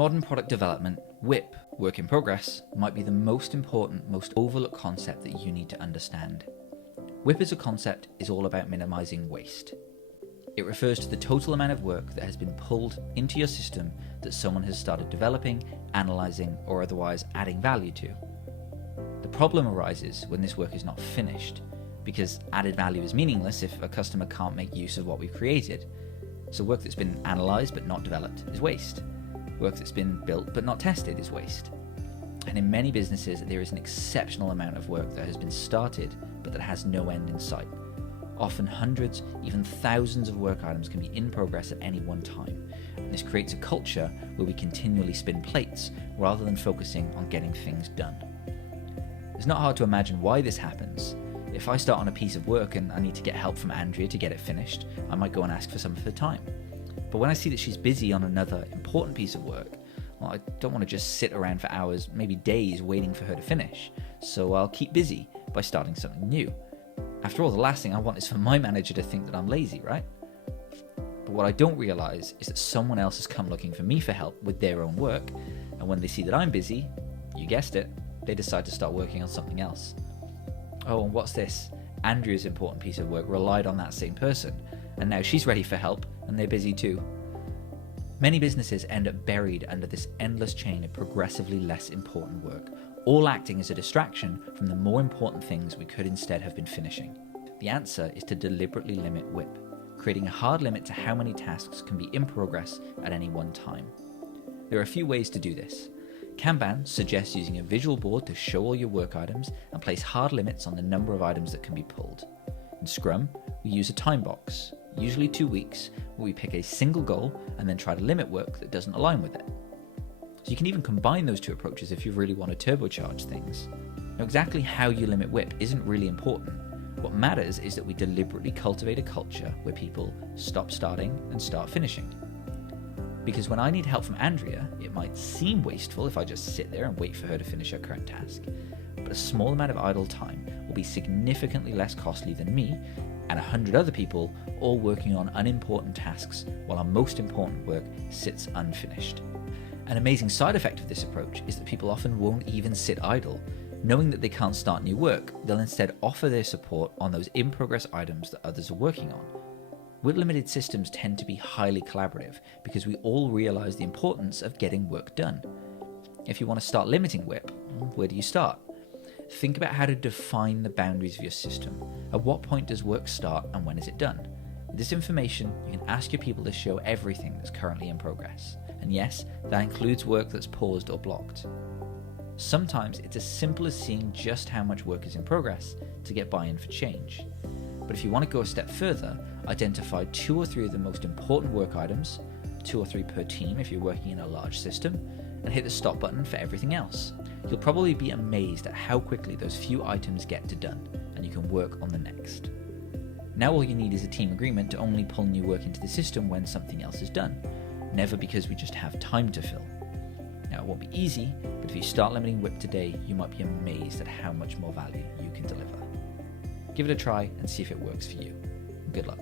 modern product development, WIP, work in progress, might be the most important, most overlooked concept that you need to understand. WIP as a concept is all about minimizing waste. It refers to the total amount of work that has been pulled into your system that someone has started developing, analyzing, or otherwise adding value to. The problem arises when this work is not finished, because added value is meaningless if a customer can't make use of what we've created. So work that's been analyzed but not developed is waste. Work that's been built but not tested is waste. And in many businesses, there is an exceptional amount of work that has been started but that has no end in sight. Often hundreds, even thousands of work items can be in progress at any one time. And this creates a culture where we continually spin plates rather than focusing on getting things done. It's not hard to imagine why this happens. If I start on a piece of work and I need to get help from Andrea to get it finished, I might go and ask for some of her time. But when I see that she's busy on another important piece of work, well, I don't want to just sit around for hours, maybe days, waiting for her to finish. So I'll keep busy by starting something new. After all, the last thing I want is for my manager to think that I'm lazy, right? But what I don't realize is that someone else has come looking for me for help with their own work, and when they see that I'm busy, you guessed it, they decide to start working on something else. Oh, and what's this? Andrea's important piece of work relied on that same person, and now she's ready for help, and they're busy too. Many businesses end up buried under this endless chain of progressively less important work, all acting as a distraction from the more important things we could instead have been finishing. The answer is to deliberately limit WIP, creating a hard limit to how many tasks can be in progress at any one time. There are a few ways to do this. Kanban suggests using a visual board to show all your work items and place hard limits on the number of items that can be pulled. In Scrum, we use a time box, usually 2 weeks, where we pick a single goal and then try to limit work that doesn't align with it. So you can even combine those two approaches if you really want to turbocharge things. Now, exactly how you limit WIP isn't really important. What matters is that we deliberately cultivate a culture where people stop starting and start finishing. Because when I need help from Andrea, it might seem wasteful if I just sit there and wait for her to finish her current task. But a small amount of idle time will be significantly less costly than me and 100 other people all working on unimportant tasks while our most important work sits unfinished. An amazing side effect of this approach is that people often won't even sit idle. Knowing that they can't start new work, they'll instead offer their support on those in-progress items that others are working on. WIP-limited systems tend to be highly collaborative because we all realize the importance of getting work done. If you want to start limiting WIP, where do you start? Think about how to define the boundaries of your system. At what point does work start and when is it done? With this information, you can ask your people to show everything that's currently in progress. And yes, that includes work that's paused or blocked. Sometimes it's as simple as seeing just how much work is in progress to get buy-in for change. But if you want to go a step further, identify 2 or 3 of the most important work items, 2 or 3 per team if you're working in a large system, and hit the stop button for everything else. You'll probably be amazed at how quickly those few items get to done, and you can work on the next. Now all you need is a team agreement to only pull new work into the system when something else is done, never because we just have time to fill. Now it won't be easy, but if you start limiting WIP today, you might be amazed at how much more value you can deliver. Give it a try and see if it works for you. Good luck.